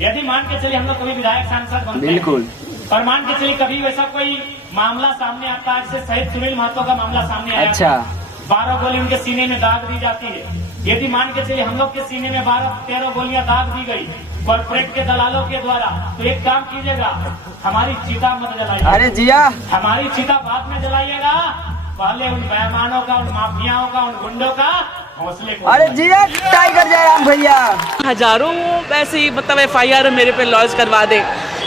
यदि मान के चलिए हम लोग कभी विधायक सांसद बनते हैं, बिल्कुल, और मान के चलिए कभी वैसा कोई मामला सामने आता है, जैसे शहीद सुनील महतो का मामला सामने आया, अच्छा 12 गोली उनके सीने में दाग दी जाती है। यदि मान के चलिए हम लोग के सीने में 12-13 गोलियां दाग दी गई कॉर्पोरेट के दलालों के द्वारा, तो एक काम कीजिएगा, हमारी चिता मत जलाइएगा। अरे जिया, हमारी चिता बाद में जलाइएगा, पहले उन बेईमानों का, उन माफियाओं का, उन गुंडों का हौसले को। अरे जिया टाइगर जयराम भैया। हजारों ऐसे ही मतलब FIR मेरे पे लॉन्च करवा दे,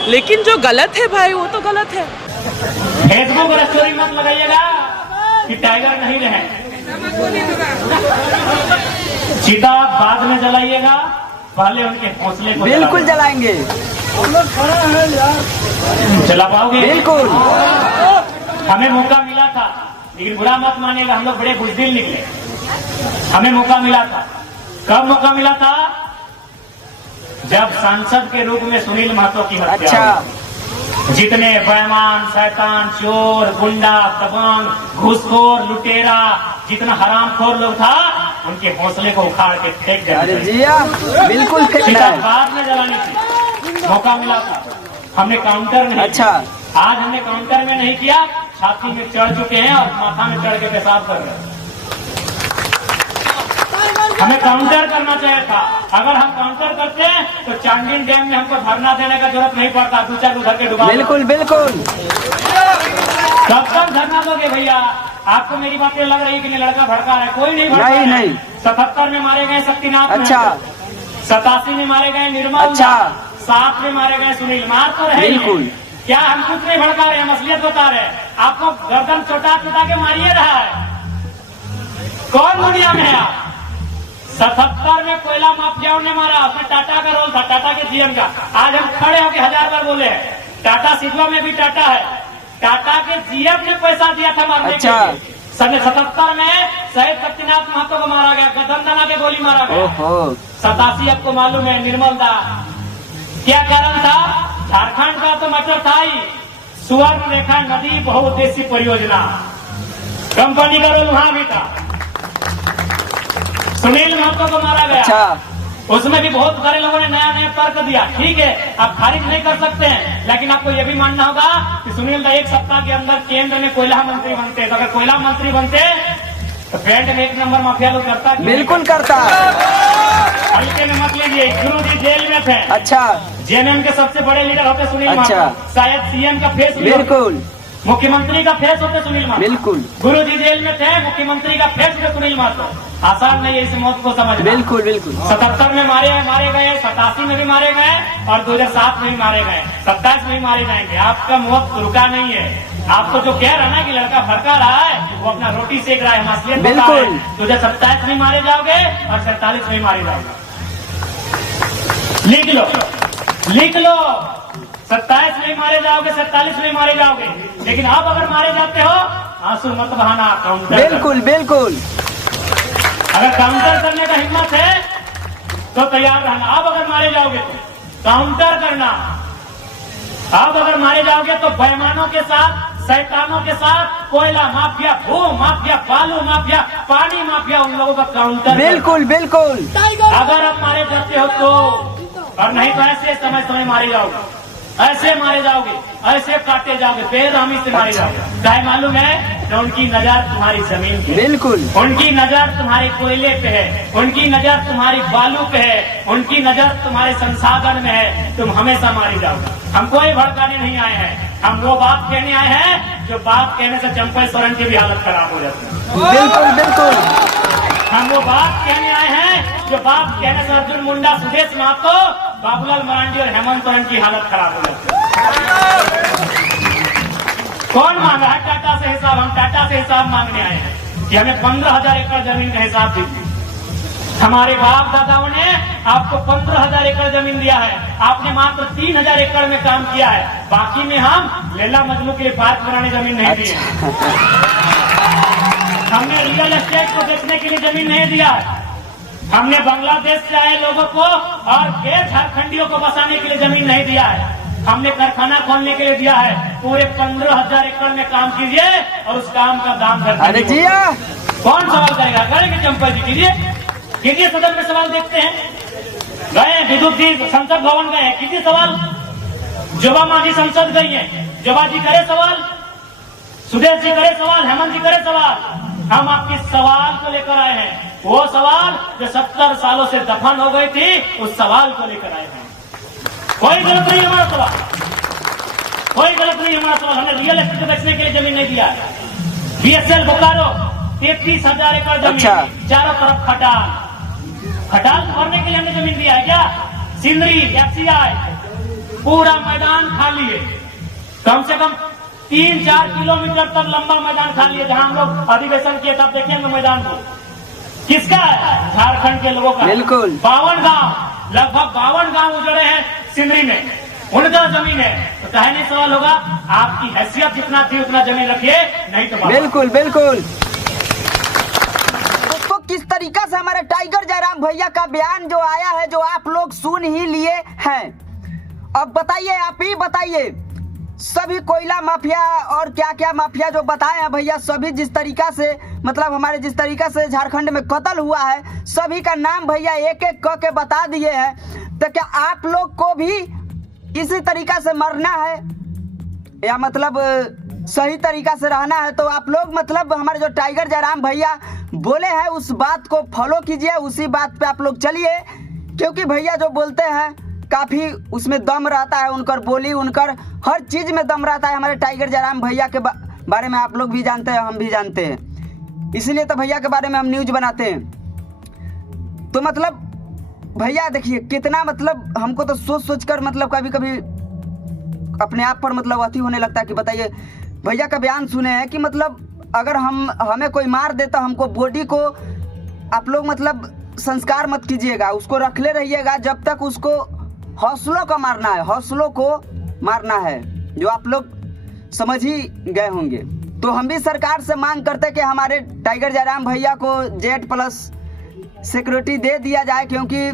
लेकिन जो गलत है भाई वो तो गलत है। फेसबुक पर स्टोरी मत लगाइएगा कि टाइगर नहीं रहे, चिता बाद में जलाइएगा, पहले उनके हौसले को बिल्कुल जलाएंगे, जला पाओगे? बिल्कुल। हमें मौका मिला था, लेकिन बुरा मत मानिएगा, हम लोग बड़े बुजदिल निकले। हमें मौका मिला था, कब मौका मिला था? जब सांसद के रूप में सुनील महतो की हत्या अच्छा, हुई। जितने बेईमान, शैतान, चोर, गुंडा, दबंग, घूसखोर, लुटेरा, जितना हरामखोर लोग था, उनके हौसले को उखाड़ के फेंक दिया। अरे जिया बिल्कुल फेंकना है। बाद में जलानी थी, मौका मिला था, हमने काउंटर नहीं। अच्छा, आज हमने काउंटर में नहीं किया, छाती में चढ़ चुके हैं और माथा में चढ़ के पेशाब कर रहे हैं। हमें काउंटर करना चाहिए था। अगर हम काउंटर करते हैं तो चांडिल डैम में हमको धरना देने का जरूरत नहीं पड़ता, 2-4 उधर के डुबा। बिल्कुल बिल्कुल। कब तक धरना दोगे भैया? आपको मेरी बातें लग रही है कि नहीं लड़का भड़का रहा है? कोई नहीं भड़का नहीं, रहा है। नहीं। 77 में मारे गए शक्तिनाथ, अच्छा, 87 में मारे गए निर्मल, अच्छा, 7 में मारे गए सुनील। मार तो रहे बिल्कुल। क्या हम कुछ नहीं भड़का रहे हैं, असलियत बता रहे हैं। आपको गर्दन चोटा चोटा के मारिए रहा है। कौन दुनिया में है आप? 77 में कोयला माफियाओं ने मारा, उसमें टाटा का रोल था, टाटा के जीएम का। आज हम खड़े होकर 1000 बार बोले हैं, टाटा सिल्वा में भी टाटा है, टाटा के जीएम ने पैसा दिया था मारने के लिए। 77 में शहीद शक्तिनाथ महतो को मारा गया, गदनदना के गोली मारा गया। ओहो, 87 आपको मालूम है निर्मल दा क्या कारण था? झारखंड का तो मटर था ही, सुवर्ण रेखा नदी बहुउद्देशीय परियोजना, कंपनी का रोल वहां भी था। सुनील महतो को मारा गया। अच्छा, उसमें भी बहुत सारे लोगों ने नया नया तर्क दिया। ठीक है, आप खारिज नहीं कर सकते हैं, लेकिन आपको यह भी मानना होगा कि सुनील दा 1 सप्ताह के अंदर केंद्र में कोयला मंत्री बनते। तो अगर कोयला मंत्री बनते तो फ्रंट में 1 नंबर माफिया लोग करता। बिल्कुल करता। हल्के में मत लीजिए, गुरु जी जेल में थे। अच्छा, जेएमएम के सबसे बड़े लीडर होते सुनील अच्छा। महतो, शायद सीएम का फेस भी बिल्कुल मुख्यमंत्री का फेस होते सुनील महतो। बिल्कुल गुरु जी जेल में थे, मुख्यमंत्री का फेस होते सुनील महतो। आसान नहीं है इस मौत को समझना। बिल्कुल बिल्कुल। 77 में मारे गए, 87 में भी मारे गए और 2007 में भी मारे गए, 27 में भी मारे जाएंगे। आपका मौत रुका नहीं है। आपको जो कह रहा ना कि लड़का भड़का रहा है, वो अपना रोटी सेक रहा है, मासलियत बता रहा है। 2027 में मारे जाओगे और 47 में मारे जाओगे। लिख लो 27 में मारे जाओगे, 47 में मारे जाओगे। लेकिन आप अगर मारे जाते हो, आंसू मत बहाना, काउंटर बिल्कुल बिल्कुल। अगर काउंटर करने का हिम्मत है तो तैयार रहना। आप अगर मारे जाओगे तो काउंटर करना। आप अगर मारे जाओगे तो बेईमानों के साथ, शैतानों के साथ, कोयला माफिया, भू माफिया, बालू माफिया, पानी माफिया, उन लोगों का काउंटर। बिल्कुल बिल्कुल। अगर आप मारे जाते हो तो, और नहीं तो ऐसे समय मारे जाओगे, ऐसे मारे जाओगे, ऐसे काटे जाओगे, बेरहमी से मारे जाओगे। चाहे मालूम है तो उनकी नजर तुम्हारी जमीन पे, बिल्कुल उनकी नजर तुम्हारे कोयले पे है, उनकी नजर तुम्हारी बालू पे है, उनकी नजर तुम्हारे संसाधन में है। तुम हमेशा मारे जाओगे। हम कोई भड़काने नहीं आए हैं, हम वो बात कहने आए हैं जो बात कहने से चंपा सोरेन की भी हालत खराब हो जाती है। बिल्कुल बिल्कुल। हम वो बात कहने आए हैं जो बात कहने से अर्जुन मुंडा, सुदेश महतो, बाबूलाल मरांडी और हेमंत सोरेन की हालत खराब हो जाती है। कौन मांगा है टाटा से हिसाब? हम टाटा से हिसाब मांगने आए हैं कि हमें 15,000 एकड़ जमीन का हिसाब दीजिए। हमारे बाप दादाओं ने आपको 15,000 एकड़ जमीन दिया है, आपने मात्र 3,000 एकड़ में काम किया है। बाकी में हम लैला मजनू के लिए पार्क बनाने जमीन नहीं दी है। हमने रियल एस्टेट को बेचने के लिए जमीन नहीं दिया है। हमने बांग्लादेश से आए लोगों को और गैर झारखंडियों को बसाने के लिए जमीन नहीं दिया है। हमने कारखाना खोलने के लिए दिया है। पूरे 15,000 एकड़ में काम कीजिए और उस काम का दाम कर। अरे जिया, कौन सवाल करेगा? करेंगे चंपा जी, कीजिए कीजिए, सदन में सवाल देखते हैं। गए विद्युत जी संसद भवन गए हैं, किसी सवाल? जोबा मांझी संसद गई है, जोबा जी करे सवाल, सुदेश जी करे सवाल, हेमंत जी करे सवाल। हम आपके सवाल को लेकर आए हैं, वो सवाल जो 70 सालों से दफन हो गई थी, उस सवाल को लेकर आए हैं। कोई गलत नहीं हमारा सवाल, कोई गलत नहीं हमारा सवाल। हमने रियल एस्टेट बेचने के लिए जमीन नहीं दिया। बीएसएल बोकारो 33,000 एकड़ जमीन, चारों तरफ खटाल, खटाल भरने के लिए हमने जमीन दिया है क्या? सिंदरी एफसीआई पूरा मैदान खाली है, कम से कम 3-4 किलोमीटर तक लंबा मैदान खाली है। जहां हम लोग अधिवेशन किए तब देखेंगे मैदान को, किसका है? झारखंड के लोगों का। बिल्कुल। 52 गांव, लगभग 52 गांव उजड़े हैं सिंदरी में, उनका जमीन है। तो कहे नहीं सवाल होगा, आपकी हैसियत जितना थी उतना जमीन रखिए, नहीं तो बिल्कुल बिल्कुल। दोस्तों किस तरीका से हमारे टाइगर जयराम भैया का बयान जो आया है, जो आप लोग सुन ही लिए हैं। अब बताइए, आप ही बताइए, सभी कोयला माफिया और क्या क्या माफिया जो बताए हैं भैया, सभी जिस तरीका से मतलब हमारे जिस तरीका से झारखंड में कत्ल हुआ है, सभी का नाम भैया एक एक क के बता दिए हैं। तो क्या आप लोग को भी इसी तरीका से मरना है या मतलब सही तरीका से रहना है? तो आप लोग मतलब हमारे जो टाइगर जयराम भैया बोले हैं उस बात को फॉलो कीजिए, उसी बात पे आप लोग चलिए, क्योंकि भैया जो बोलते हैं काफ़ी उसमें दम रहता है, उनकर बोली, उनकर हर चीज़ में दम रहता है। हमारे टाइगर जयराम भैया के बारे में आप लोग भी जानते हैं, हम भी जानते हैं, इसीलिए तो भैया के बारे में हम न्यूज़ बनाते हैं। तो मतलब भैया देखिए कितना मतलब हमको तो सोच सोच कर मतलब कभी कभी अपने आप पर मतलब अति होने लगता है कि बताइए, भैया का बयान सुने हैं कि मतलब अगर हमें कोई मार देता, हमको बॉडी को आप लोग मतलब संस्कार मत कीजिएगा, उसको रख ले रहिएगा जब तक उसको हौसलों का मारना है, हौसलों को मारना है, जो आप लोग समझ ही गए होंगे। तो हम भी सरकार से मांग करते कि हमारे टाइगर जयराम भैया को Z+ सिक्योरिटी दे दिया जाए, क्योंकि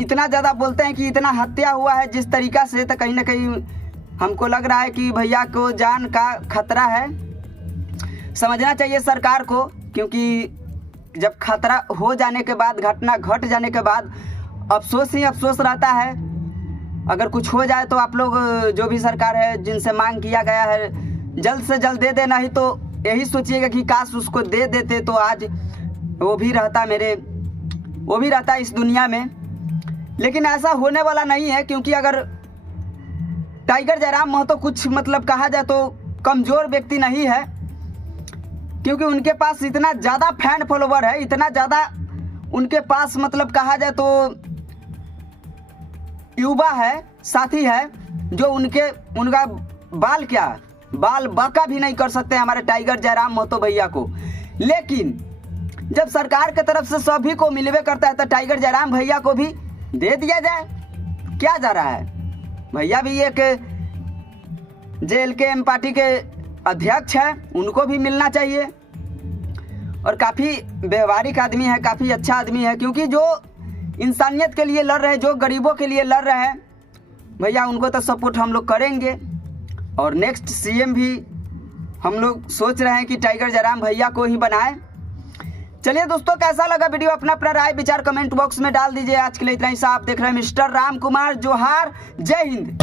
इतना ज़्यादा बोलते हैं कि इतना हत्या हुआ है जिस तरीका से, तो कहीं ना कहीं हमको लग रहा है कि भैया को जान का खतरा है। समझना चाहिए सरकार को, क्योंकि जब खतरा हो जाने के बाद, घटना घट जाने के बाद अफसोस ही अफसोस रहता है। अगर कुछ हो जाए तो आप लोग जो भी सरकार है जिनसे मांग किया गया है जल्द से जल्द दे देना, ही तो यही सोचिएगा कि काश उसको दे देते तो आज वो भी रहता इस दुनिया में। लेकिन ऐसा होने वाला नहीं है, क्योंकि अगर टाइगर जयराम महतो कुछ मतलब कहा जाए तो कमज़ोर व्यक्ति नहीं है, क्योंकि उनके पास इतना ज़्यादा फैन फॉलोवर है, इतना ज़्यादा उनके पास मतलब कहा जाए तो युवा है, साथी है, जो उनका बाल बाका भी नहीं कर सकते हमारे टाइगर जयराम महतो भैया को। लेकिन जब सरकार के तरफ से सभी को मिलवे करता है तो टाइगर जयराम भैया को भी दे दिया जाए, क्या जा रहा है? भैया भी एक JLKM पार्टी के अध्यक्ष है, उनको भी मिलना चाहिए, और काफ़ी व्यवहारिक आदमी है, काफ़ी अच्छा आदमी है, क्योंकि जो इंसानियत के लिए लड़ रहे हैं, जो गरीबों के लिए लड़ रहे हैं भैया, उनको तो सपोर्ट हम लोग करेंगे। और नेक्स्ट CM भी हम लोग सोच रहे हैं कि टाइगर जयराम भैया को ही बनाए। चलिए दोस्तों, कैसा लगा वीडियो अपना राय विचार कमेंट बॉक्स में डाल दीजिए। आज के लिए इतना ही। साहब देख रहे हैं मिस्टर राम कुमार जोहार, जय हिंद।